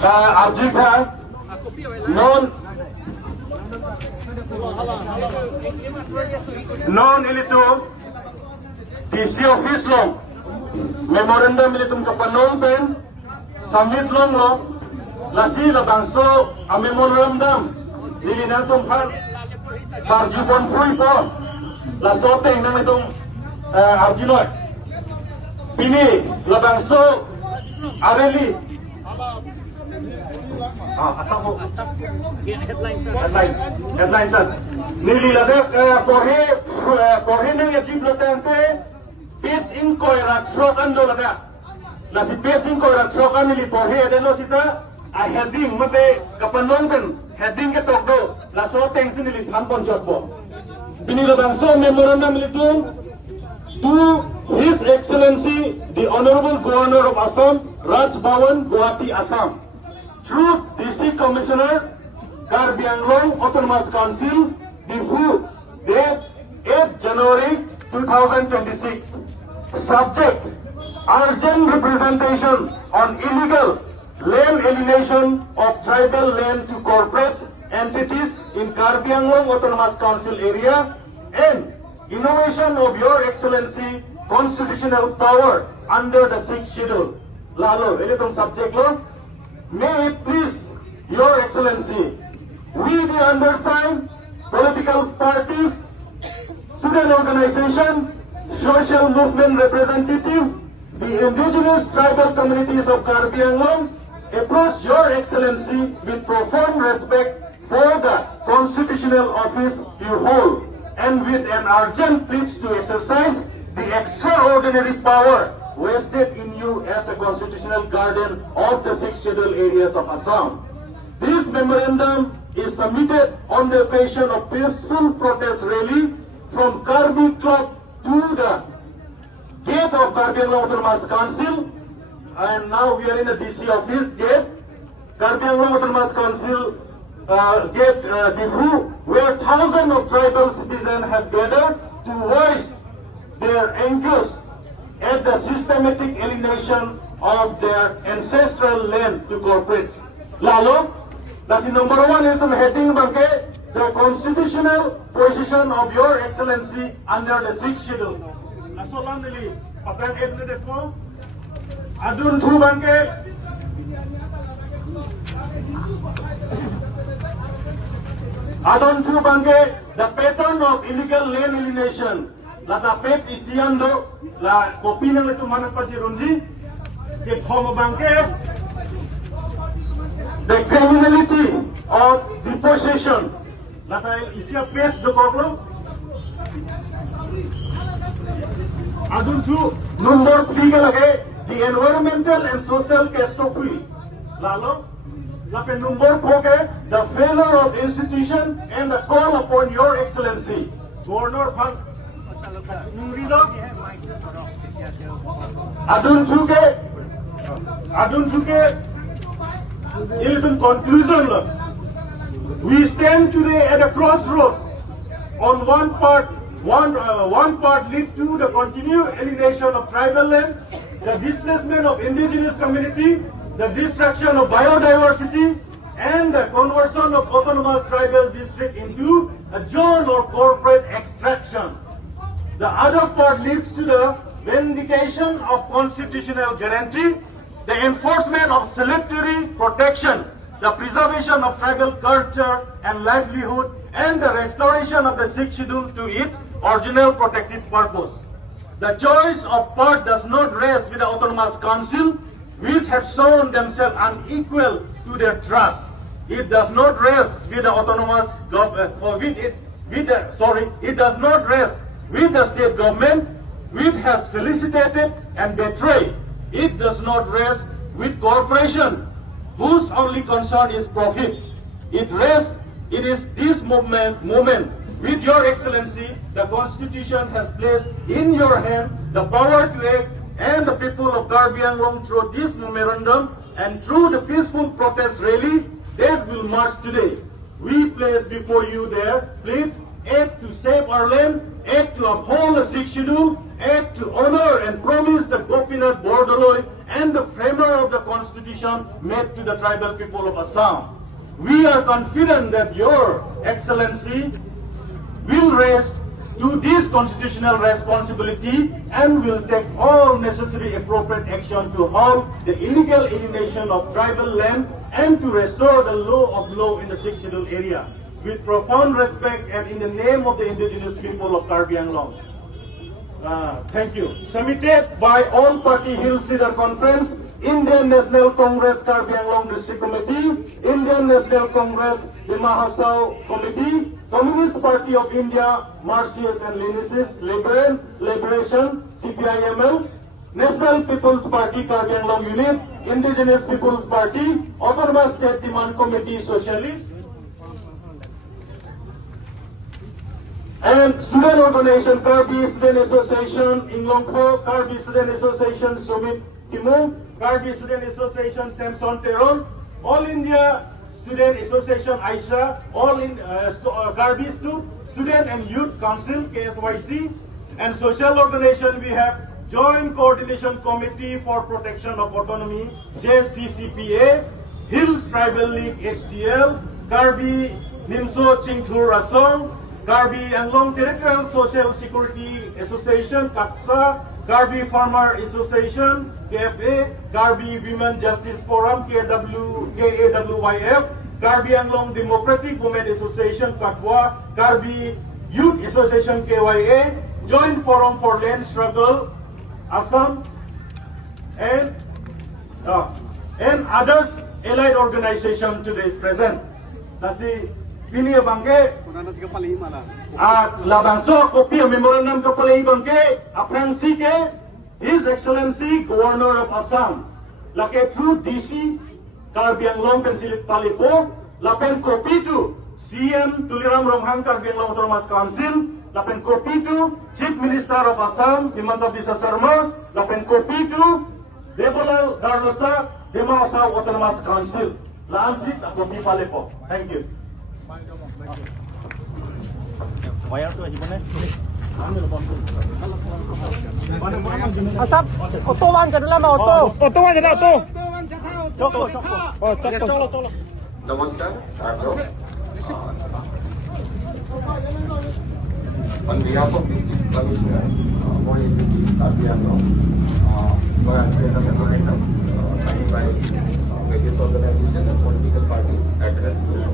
Arjika, non ilito DC office long memorandum ilitum kapanon pen submit long lo lasi la bangso a memorandum dilinatong kan parjubon free po la sote nang itong arjinoy pini la bangso areli asal mo headline sir nililadak porhe nang yajib lotante page in koi rakshokan do lada la si page in koi rakshokan nili porhe adelo sita a heading mate kapanon kan heading ke tokdo la so thanks nili thampon jotbo binila bangso memorandum litum to His Excellency the Honorable Governor of Assam Raj Bhawan Guwahati Assam through DC Commissioner Karbi Anglong Autonomous Council Difu date 8 January 2026 subject urgent representation on illegal land alienation of tribal land to corporate entities in Karbi Anglong Autonomous Council area and innovation of Your Excellency constitutional power under the 6th schedule. Lalo, itong subject lo. May it please Your Excellency, we the undersigned political parties, student organization, social movement representative, the indigenous tribal communities of Karbi Anglong approach Your Excellency with profound respect for the constitutional office you hold and with an urgent pledge to exercise the extraordinary power vested in you as the constitutional guardian of the 6 scheduled areas of Assam. This memorandum is submitted on the occasion of peaceful protest rally from Karbi Club to the gate of Karbi Anglong Autonomous Council, and now we are in the DC office gate, Karbi Anglong Autonomous Council gate Difu, where thousands of tribal citizens have gathered to voice their angers at the systematic alienation of their ancestral land to corporates. Lalo, that's the number one item heading bangke, the constitutional position of Your Excellency under the 6th schedule. Laso lang nili, papan edne defo, adun thu bangke, the pattern of illegal land alienation. La tapes isiando la kopina itu mana pajirunji ke thomo bangke the criminality of deportation la ta isia pes do koklo adun tu number 3 ke lage the environmental and social catastrophe lalo la pe number 4 ke the failure of institution and the call upon Your Excellency Governor Phan Adun Chuke, in conclusion, we stand today at a crossroad. On one part lead to the continued alienation of tribal land, the displacement of indigenous community, the destruction of biodiversity, and the conversion of autonomous tribal district into a zone or corporate extraction. The other part leads to the vindication of constitutional guarantee, the enforcement of signatory protection, the preservation of tribal culture and livelihood, and the restoration of the 6th schedule to its original protective purpose. The choice of part does not rest with the Autonomous Council, which have shown themselves unequal to their trust. It does not rest with the autonomous government, it does not rest with the state government, which has felicitated and betrayed. It does not rest with corporation, whose only concern is profit. It is this moment, with Your Excellency, the Constitution has placed in your hand the power to act, and the people of Karbi Anglong through this memorandum and through the peaceful protest rally that will march today. We place before you there, please act to save our land, act to uphold the 6th schedule, act to honor and promise the Gopinath Bordoloi and the framer of the constitution made to the tribal people of Assam. We are confident that Your Excellency will rise to this constitutional responsibility and will take all necessary appropriate action to halt the illegal alienation of tribal land and to restore the law of law in the 6th scheduled area with profound respect and in the name of the indigenous people of Karbi-Anglong. Thank you. Submitted by All Party Hills Leader Conference, Indian National Congress Karbi-Anglong District Committee, Indian National Congress Dimahasau Committee, Communist Party of India, Marxists and Leninists, Liberation, CPIML, National People's Party Karbi-Anglong Unit, Indigenous People's Party, Autonomous State Demand Committee Socialists, and Student Organization Karbi Student Association Inglongpo, Karbi Student Association Sumit Timung, Karbi Student Association Samson Teron, All India Student Association Aisha, All in Karbi Student and Youth Council KSYC, and social organization we have Joint Coordination Committee for Protection of Autonomy JCCPA, Hills Tribal League HTL, Karbi Nimso Chingklur Asong, Karbi-Anglong Territorial Social Security Association KATSA, Karbi Farmer Association KFA, Karbi Women Justice Forum KAWYF, Karbi-Anglong Democratic Women Association KATWA, Karbi Youth Association KYA, Joint Forum for Land Struggle Assam, and others allied organization today is present. Nasi Pini bangke labangso kopi memorandum kapalai bangke aprangsi ke His Excellency Governor of Assam lake through DC Karbi-Anglong Pensilit Palipo lapen kopi tu CM Tuliram Romhang Karbi-Anglong Autonomous Council lapen kopi tu Chief Minister of Assam Himanta Bisa Sarma lapen kopi tu Debolal Darlosa Demausa Autonomous Council laansit kopi Palipo. Thank you. Wire tu aja Asap, otowan jadula ma auto. Otowan jadula auto. Choko. Oh, cholo. Namaskar. On behalf of District Commissioner for Karbi-Anglong, for the memorandum signed by various organizations and political parties addressed to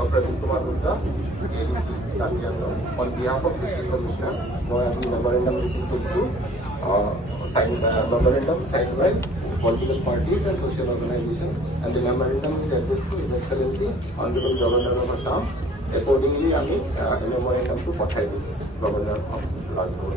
Pradeep Kumar Gupta, ADC Karbi-Anglong. On behalf of District Commissioner, the memorandum received memorandum signed by political parties and social organizations, and the memorandum is addressed to His Excellency Honorable Governor of Assam. Accordingly, I mean, a memorandum to Pathai, Governor of Rajpur.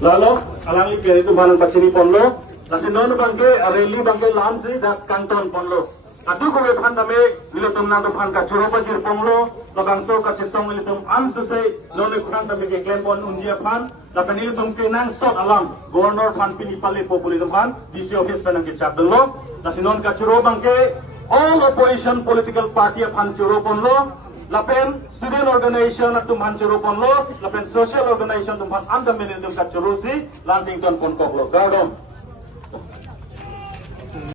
Lalu, alangi kiri itu bahan Kepachini ponlo, nasi non bangke, rally bangke lansi dak kanton ponlo. Adu ko bepan dame, lilatum nando bahan kacuro pajir ponlo, labangso kacisong lilatum ansuse, non ikuran dame ke klempon unjia pan, lapan lilatum pinang sot alam, Governor pan pinipali populitum pan, DC office penang kecap dulu, nasi non kacuro bangke, all opposition political party of Hanchuro Ponlo, Lapen student organization at Hanchuro Ponlo, Lapen social organization at Andaminin Kachurusi, Lansington Ponkoklo. Gardom.